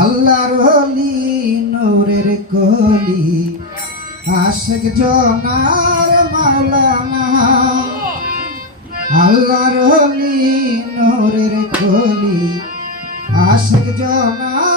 আল্লাহর হলি নূরের কলি। আশেক জনার মাওলানা। আল্লাহর হলি নূরের কলি। আশেক জনার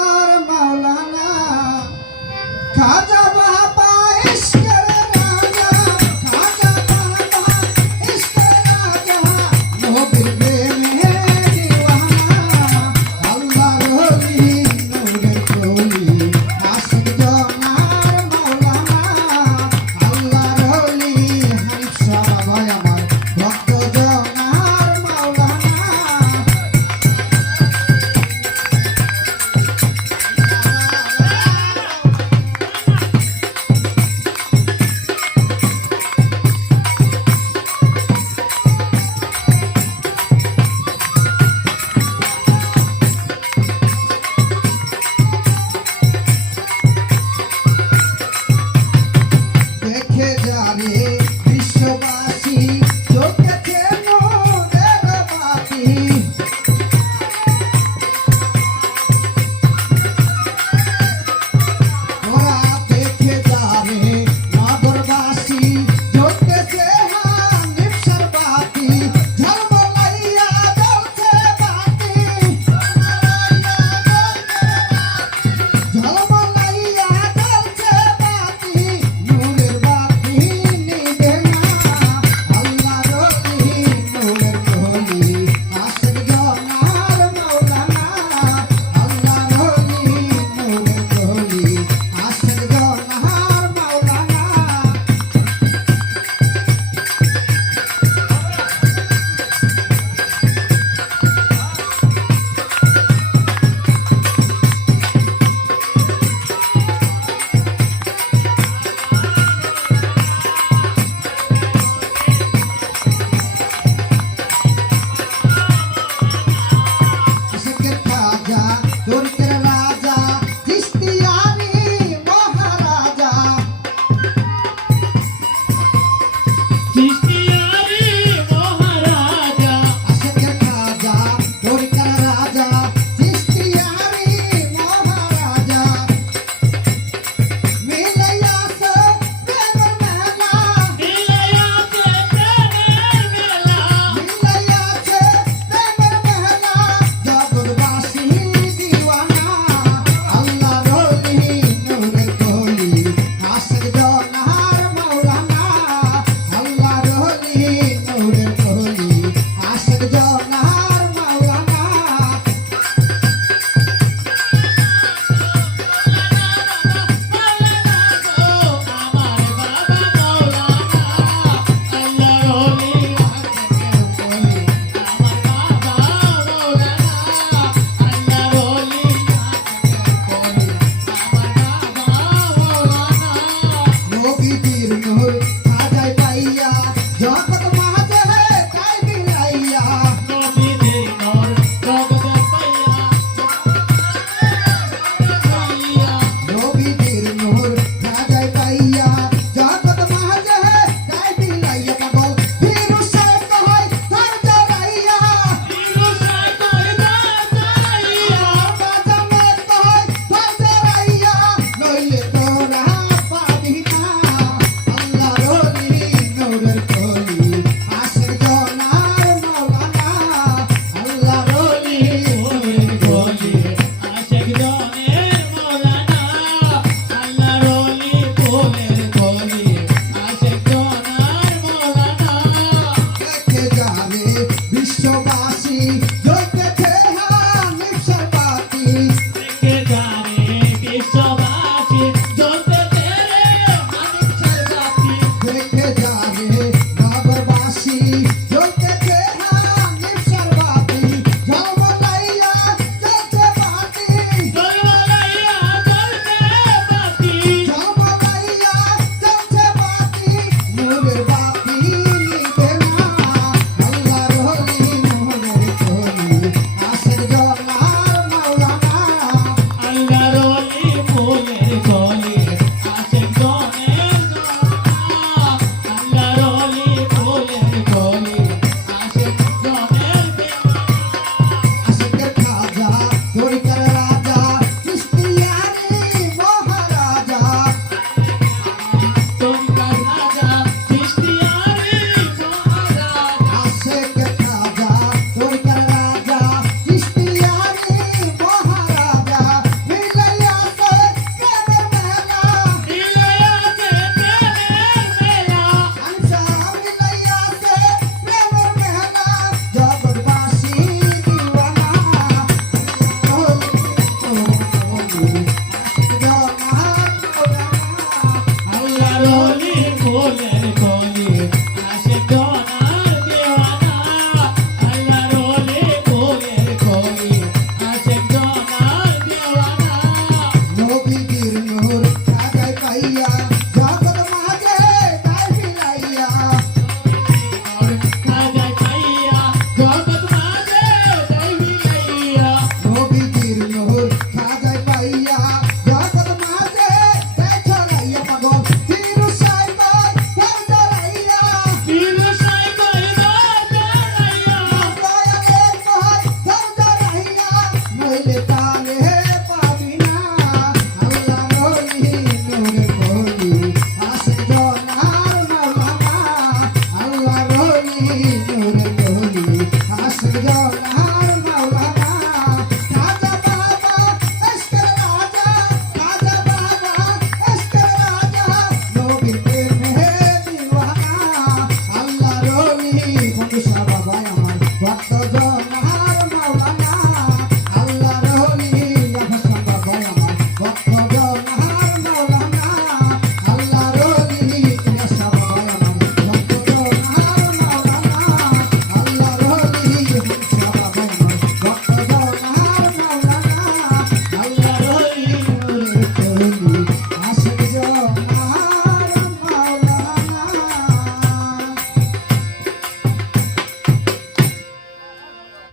যত